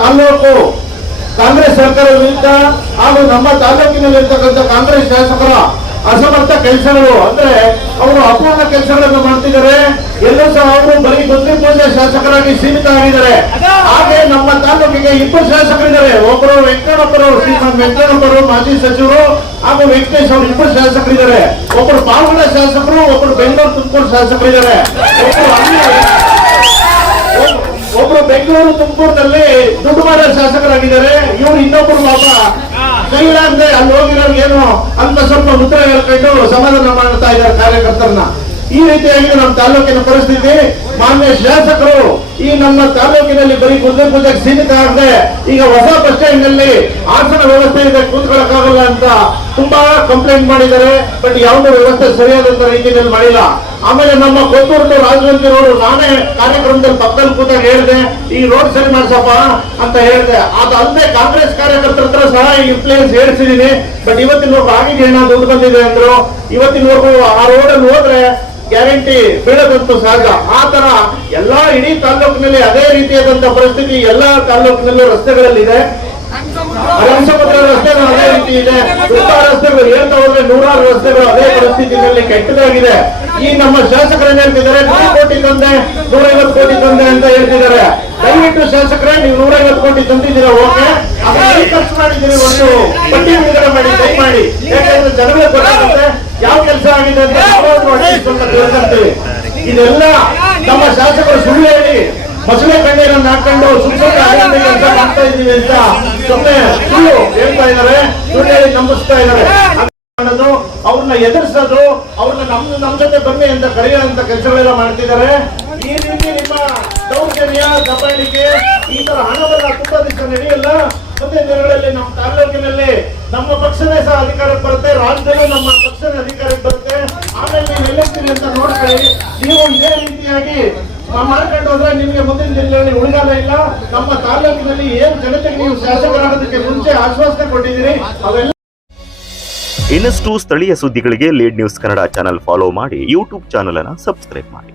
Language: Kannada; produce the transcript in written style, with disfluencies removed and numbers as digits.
ತಾಲೂಕು ಕಾಂಗ್ರೆಸ್ ಸರ್ಕಾರದ ವಿರುದ್ಧ ಹಾಗೂ ನಮ್ಮ ತಾಲೂಕಿನಲ್ಲಿರ್ತಕ್ಕಂಥ ಕಾಂಗ್ರೆಸ್ ಶಾಸಕರ ಅಸಮರ್ಥ ಕೆಲಸಗಳು ಅಂದ್ರೆ ಅವರು ಅಪೂರ್ಣ ಕೆಲಸಗಳನ್ನು ಮಾಡ್ತಿದ್ದಾರೆ. ಎಲ್ಲೂ ಸಹ ಅವರು ಬರೀ ಗುದ್ಲಿ ಪೂಜೆ ಶಾಸಕರಾಗಿ ಸೀಮಿತ ಆಗಿದ್ದಾರೆ. ಹಾಗೆ ನಮ್ಮ ತಾಲೂಕಿಗೆ ಇಬ್ಬರು ಶಾಸಕರಿದ್ದಾರೆ. ಒಬ್ಬರು ವೆಂಕಟಪ್ಪರು, ಶ್ರೀಮಂತ್ ವೆಂಕಟಪ್ಪರು ಮಾಜಿ ಸಚಿವರು ಹಾಗೂ ವೆಂಕಟೇಶ್ ಅವರು ಇಬ್ಬರು ಶಾಸಕರಿದ್ದಾರೆ. ಒಬ್ಬರು ಪಾವಗಡ ಶಾಸಕರು, ಒಬ್ಬರು ಬೆಂಗಳೂರು ತುಮಕೂರು ಶಾಸಕರಿದ್ದಾರೆ. ಒಬ್ರು ಬೆಂಗಳೂರು ತುಮಕೂರಿನಲ್ಲಿ ದುಡ್ಡು ಮಾಡೋ ಶಾಸಕರಾಗಿದ್ದಾರೆ. ಇವರು ಇನ್ನೊಬ್ಬರು ಪಾಪ ಕೈಲಾಗದೆ ಅಲ್ಲಿ ಹೋಗಿರೋರ್ಗೆ ಏನು ಅಂತ ಸ್ವಲ್ಪ ಉತ್ತರ ಹೇಳ್ಕೊಂಡು ಸಮಾಧಾನ ಮಾಡ್ತಾ ಇದ್ದಾರೆ ಕಾರ್ಯಕರ್ತರನ್ನ. ಈ ರೀತಿಯಾಗಿ ನಮ್ಮ ತಾಲೂಕಿನ ಪರಿಸ್ಥಿತಿ. ಮಾನ್ಯ ಶಾಸಕರು ಈ ನಮ್ಮ ತಾಲೂಕಿನಲ್ಲಿ ಬರೀ ಗುದ್ಲಿ ಪೂಜೆಗೆ ಸೀಮಿತ ಆಗದೆ ಈಗ ಹೊಸ ಬಸ್ ಸ್ಟ್ಯಾಂಡ್ ನಲ್ಲಿ ಆಸನ ವ್ಯವಸ್ಥೆ ಇದೆ, ಕೂತ್ಕೊಳ್ಳಕ್ಕಾಗಲ್ಲ ಅಂತ ತುಂಬಾ ಕಂಪ್ಲೇಂಟ್ ಮಾಡಿದ್ದಾರೆ. ಬಟ್ ಯಾವುದೇ ವ್ಯವಸ್ಥೆ ಸರಿಯಾದಂತ ರೀತಿಯಲ್ಲಿ ಮಾಡಿಲ್ಲ. ಆಮೇಲೆ ನಮ್ಮ ಕೊತ್ತೂರು ರಾಜವಂತಿ ರೋಡ್ ನಾನೇ ಕಾರ್ಯಕ್ರಮದಲ್ಲಿ ಪಕ್ಕದಲ್ಲಿ ಕೂತಾಗ ಹೇಳಿದೆ, ಈ ರೋಡ್ ಸರಿ ಮಾಡ್ಸಪ್ಪ ಅಂತ ಹೇಳಿದೆ. ಅದಲ್ಲದೆ ಕಾಂಗ್ರೆಸ್ ಕಾರ್ಯಕರ್ತರ ಹತ್ರ ಸಹ ಈ ಪ್ಲೇಸ್ ಹೇಳ್ಸಿದೀನಿ. ಬಟ್ ಇವತ್ತಿನವರೆಗೂ ಆಗಿದೆ ಏನೋ ದುಡ್ಡು ಬಂದಿದೆ ಅಂದ್ರು. ಇವತ್ತಿನವರೆಗೂ ಆ ರೋಡ್ ಅಲ್ಲಿ ಹೋದ್ರೆ ಗ್ಯಾರಂಟಿ ಬೀಳದಂತೂ ಸಹಜ. ಆ ತರ ಎಲ್ಲಾ ಇಡೀ ತಾಲೂಕಿನಲ್ಲಿ ಅದೇ ರೀತಿಯಾದಂತ ಪರಿಸ್ಥಿತಿ ಎಲ್ಲಾ ತಾಲೂಕಿನಲ್ಲೂ ರಸ್ತೆಗಳಲ್ಲಿದೆ. ರಂಗಸಮುದ್ರ ರಸ್ತೆ ಅದೇ ರೀತಿ ಇದೆ. ತುಂಬಾ ರಸ್ತೆಗಳು ಹೇಳ್ತಾ ಹೋದ್ರೆ ನೂರಾರು ರಸ್ತೆಗಳು ಅದೇ ಪರಿಸ್ಥಿತಿಯಲ್ಲಿ ಕೆಟ್ಟದಾಗಿದೆ. ಈ ನಮ್ಮ ಶಾಸಕರನ್ನ ಹೇಳ್ತಿದ್ದಾರೆ 100 ಕೋಟಿ ತಂದೆ, 150 ಕೋಟಿ ತಂದೆ ಅಂತ ಹೇಳ್ತಿದ್ದಾರೆ. ದಯವಿಟ್ಟು ಶಾಸಕರೇ, ನೀವು 150 ಕೋಟಿ ತಂದಿದ್ದೀರಾ, ಓಕೆ, ಅದನ್ನ ಖರ್ಚು ಮಾಡಿದ್ದೀರಿ, ಒಂದು ಪಟ್ಟಿ ಬಿಡುಗಡೆ ಮಾಡಿ ದಯಮಾಡಿ. ಯಾಕಂದ್ರೆ ಜನಗಳಿಗೆ ಗೊತ್ತಾಗುತ್ತೆ ಯಾವ ಕೆಲಸ ಆಗಿದೆ ಅಂತ ತಿಳ್ಕೊಂತೀವಿ. ಇದೆಲ್ಲ ನಮ್ಮ ಶಾಸಕರು ಸುಳ್ಳು ಹೇಳಿ ಮೊಸಳೆ ಕಣ್ಣೀರನ್ನು ಹಾಕೊಂಡು ಸುಮ್ಮನೆ ಕೆಲಸ ಮಾಡ್ತಾ ಇದೀವಿ ಅಂತ ಸುಮ್ಮನೆ ಸುಳ್ಳು ಹೇಳ್ತಾ ಇದ್ದಾರೆ, ಸುಳ್ಳು ಹೇಳಿ ನಂಬಿಸ್ತಾ ಇದ್ದಾರೆ. ಅವ್ರನ್ನ ಎದುರಿಸೋದು, ಅವ್ರನ್ನ ನಮ್ ಜೊತೆ ಬನ್ನಿ ಅಂತ ಕರೆಯುವಂತ ಕೆಲಸಗಳೆಲ್ಲ ಮಾಡ್ತಿದ್ದಾರೆ. ಈ ರೀತಿ ನಿಮ್ಮ ದೌರ್ಜನ್ಯ ದಬ್ಬಾಳಿಕೆ ಈ ತರ ಹಣವನ್ನ ತುಂಬಾ ದಿವಸ ನಡೆಯಲ್ಲ. ಮುಂದಿನ ದಿನಗಳಲ್ಲಿ ನಮ್ಮ ತಾಲೂಕಿನಲ್ಲಿ ನಮ್ಮ ಪಕ್ಷನೇ ಸಹ ಅಧಿಕಾರಕ್ಕೆ ಬರುತ್ತೆ, ರಾಜ್ಯದಲ್ಲೂ ನಮ್ಮ ಪಕ್ಷನೇ ಅಧಿಕಾರಕ್ಕೆ ಬರುತ್ತೆ. ಆಮೇಲೆ ನೀವು ಎಲ್ಲಿರ್ತೀರಿ ಅಂತ ನೋಡ್ಕೊಳ್ಳಿ. ನೀವು ಇದೇ ರೀತಿಯಾಗಿ ಮಾಡ್ಕೊಂಡು ಹೋದ್ರೆ ನಿಮ್ಗೆ ಮುಂದಿನ ದಿನಗಳಲ್ಲಿ ಉಳಿಗಾಲ ಇಲ್ಲ. ನಮ್ಮ ತಾಲೂಕಿನಲ್ಲಿ ಏನ್ ಜನತೆಗೆ ನೀವು ಶಾಸಕರಾಗೋದಕ್ಕೆ ಮುಂಚೆ ಆಶ್ವಾಸನೆ ಕೊಟ್ಟಿದ್ದೀರಿ ಅವೆಲ್ಲ. ಇನ್ನಷ್ಟು ಸ್ಥಳೀಯ ಸುದ್ದಿಗಳಿಗೆ lead news Kannada channel follow ಮಾಡಿ, ಯೂಟ್ಯೂಬ್ ಚಾನೆಲ್ ಅನ್ನು ಸಬ್ಸ್ಕ್ರೈಬ್ ಮಾಡಿ.